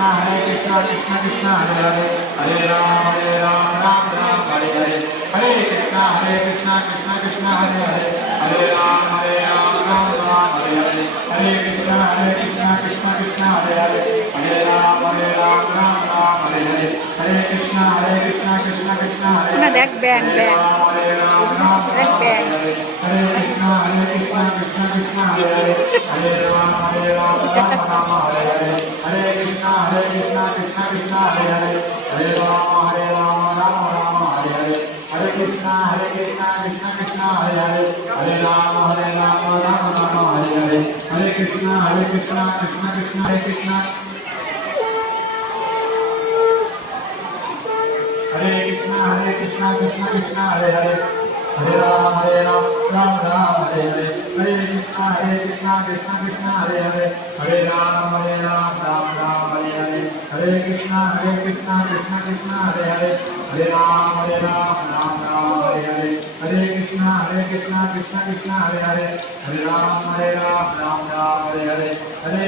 कृष्ण कृष्ण हरे राम राम राम हरे हरे हरे कृष्ण कृष्ण कृष्ण हरे हरे हरे राम राम राम हरे हरे हरे कृष्ण कृष्ण कृष्ण हरे हरे हरे राम राम राम हरे हरे हरे कृष्ण कृष्ण कृष्ण हरे ना हरे देख बैंग हरे बैंग राम राम देख राम हरे बैंग हरे हरे कृष्ण कृष्ण कृष्ण हरे हरे हरे राम राम राम हरे हरे हरे कृष्ण कृष्ण कृष्ण हरे हरे हरे राम राम राम हरे हरे हरे कृष्ण कृष्ण कृष्ण हरे हरे हरे राम राम राम हरे हरे हरे कृष्ण कृष्ण कृष्ण हरे कृष्ण हरे कृष्ण कृष्ण कृष्ण हरे हरे हरे राम राम राम हरे हरे हरे कृष्ण कृष्ण कृष्ण हरे हरे हरे राम राम राम हरे हरे हरे कृष्ण कृष्ण कृष्ण हरे हरे हरे राम राम राम हरे हरे हरे कृष्ण कृष्ण कृष्ण हरे हरे हरे राम राम राम हरे हरे हरे